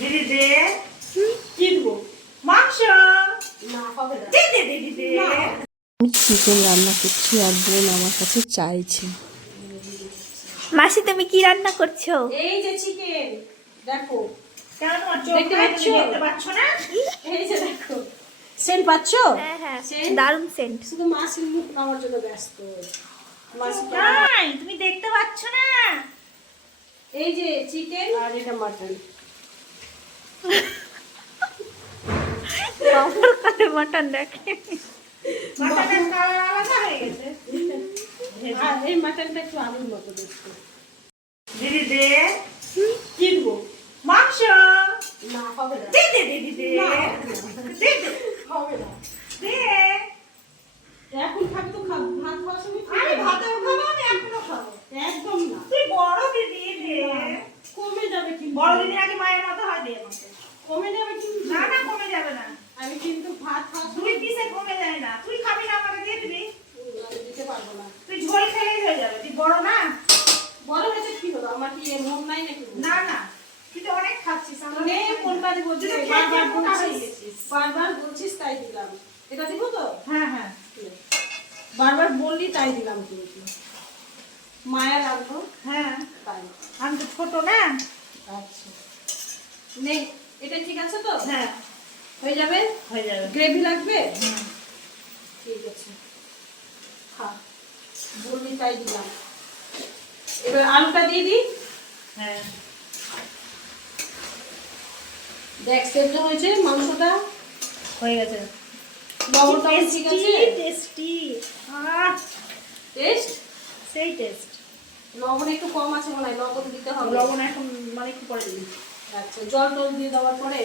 দিদি দে কি দেবো মাংস না হবে না দে দে দিদি দে আমি চিকেন রান্না করছি আর বোন আমার কাছে চাইছে। মাসি তুমি কি রান্না করছো? এই যে চিকেন দেখো কেন তোমার চোখ দেখতে পাচ্ছ না? এই যে দেখো সেন্ট পাচ্ছ? হ্যাঁ হ্যাঁ দারুণ সেন্ট। শুধু মাসির মুখ পাওয়ার জন্য ব্যস্ত। মাসি নাই তুমি দেখতে পাচ্ছ না? এই যে চিকেন আর এটা মাটন। বাবার কাছে মাটন দেখে মাটনের কালার আলাদা হয়ে গেছে। আর এই মাটনটা একটু আলুর মতো দেখতে। দিদি দে কি দেবো মাংস না হবে না দে দে দিদি দে দে দে হবে না দে এখন খাবি তো খাবো ভাত খাওয়ার সময় আমি ভাতেও খাবো আমি এখনো খাবো একদম না তুই বড় দিদি দে কমে যাবে কিন্তু বড় দিদি আগে মায়ের মতো হয় দে আমাকে কমে যাবে কিন্তু না না কমে যাবে না আমি কিন্তু ভাত খাওয়ার সময় তুই কিসে কমে যায় না তুই খাবি না আমাকে দিয়ে দিবি দিতে পারবো না তুই ঝোল খেলেই হয়ে যাবে তুই বড় না বড় হয়েছে কি হলো আমার কি মন নাই নাকি না না তুই তো অনেক খাচ্ছিস আমরা নে কোন কাজে বলছিস বারবার বলছিস তাই দিলাম এটা দিব তো হ্যাঁ হ্যাঁ বারবার বললি তাই দিলাম কিন্তু মায়া রাখবো হ্যাঁ তাই আমি তো ছোট না আচ্ছা নে এটা ঠিক আছে তো হ্যাঁ হয়ে যাবে গ্রেভি লাগবে ঠিক আছে হ্যাঁ বললি তাই দিলাম এবার আলুটা দিয়ে দিই হ্যাঁ দেখ সেদ্ধ হয়েছে মাংসটা হয়ে গেছে লবণটা ঠিক আছে টেস্টি টেস্ট সেই টেস্ট লবণ একটু কম আছে মনে হয় লবণ দিতে হবে লবণ এখন মানে একটু পরে দিই আচ্ছা জল টল দিয়ে দেওয়ার পরে